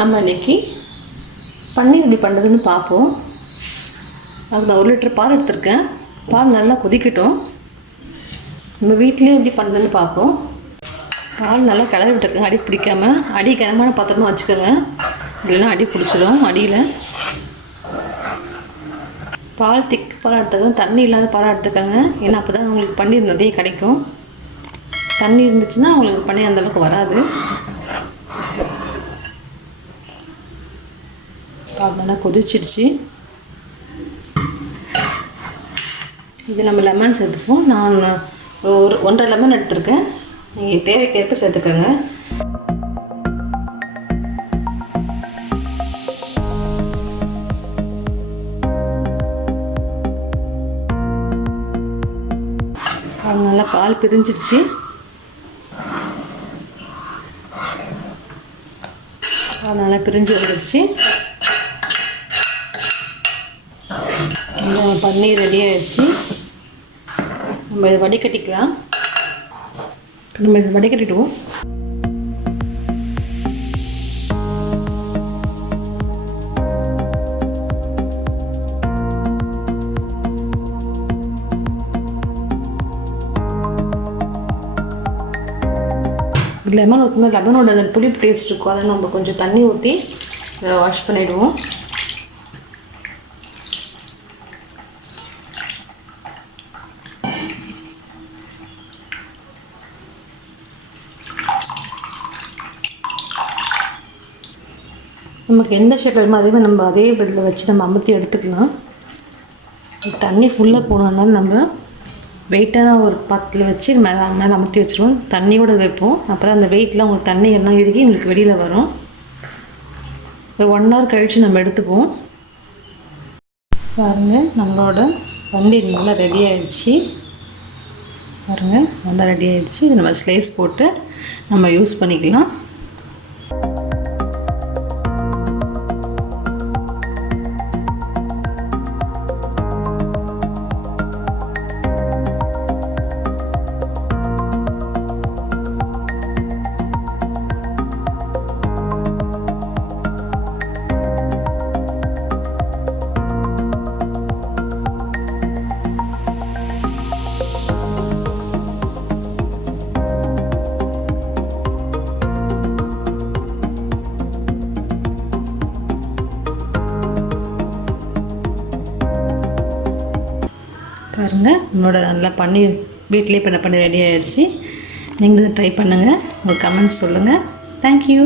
நம்ம இன்றைக்கி பன்னீர் எப்படி பண்ணுறதுன்னு பார்ப்போம். அதுக்கு நான் 1 லிட்டர் பால் எடுத்திருக்கேன். பால் நல்லா கொதிக்கட்டும். நம்ம வீட்லேயே எப்படி பண்ணுறதுன்னு பார்ப்போம். பால் நல்லா கிளறி விட்டுருக்கேன், அடி பிடிக்காமல். அடி கனமான பாத்திரமா வச்சுக்கோங்க, இல்லைன்னா அடி பிடிச்சிடும் அடியில். பால் திக் பாலாக எடுத்துக்கோங்க, தண்ணி இல்லாத பாலாக எடுத்துக்கோங்க. ஏன்னா அப்போ தான் உங்களுக்கு பன்னீர் நிறைய கிடைக்கும். தண்ணி இருந்துச்சுன்னா உங்களுக்கு பன்னீர் அந்தளவுக்கு வராது. பால் நல்லா கொதிச்சிடுச்சு. இது நம்ம லெமன் சேர்த்துப்போம். நான் ஒரு 1.5 லெமன் எடுத்துருக்கேன். நீங்கள் தேவைக்கேற்ப சேர்த்துக்கோங்க. நல்லா பால் பிரிஞ்சிடுச்சு. பால் நல்லா பிரிஞ்சு வந்துடுச்சு. பன்னீர் ரெடி ஆகிடுச்சு. நம்ம இதை வடிகட்டிக்கலாம். நம்ம இதை வடிகட்டிடுவோம். லெமன் ஊற்றினா லெமனோட அந்த புளிப்பு டேஸ்ட் இருக்கும். அதை நம்ம கொஞ்சம் தண்ணி ஊற்றி வாஷ் பண்ணிவிடுவோம். நமக்கு எந்த ஷேப் வேணுமோ அதே நம்ம அதே இதில் வச்சு நம்ம அமுத்தி எடுத்துக்கலாம். தண்ணி ஃபுல்லாக போனதுனால நம்ம வெயிட்டான ஒரு பாத்திரத்தில் வச்சு மேலே அமுத்தி வச்சுருவோம். தண்ணியோடு வைப்போம். அப்புறம் அந்த வெயிட்லாம் உங்களுக்கு தண்ணி எல்லாம் இறுகி உங்களுக்கு வெளியில் வரும். ஒரு 1 hour கழித்து நம்ம எடுத்துப்போம். பாருங்கள், நம்மளோட பன்னீர் நல்லா ரெடி ஆகிடுச்சு. பாருங்கள், நல்லா ரெடி ஆகிடுச்சு. இது நம்ம ஸ்லைஸ் போட்டு நம்ம யூஸ் பண்ணிக்கலாம். பாருங்கள், நம்மளோட நல்லா பன்னீர் வீட்டிலே பண்ண பன்னீர் ரெடி ஆகிடுச்சு. நீங்களும் ட்ரை பண்ணுங்கள். உங்கள் கமெண்ட்ஸ் சொல்லுங்கள். தேங்க்யூ.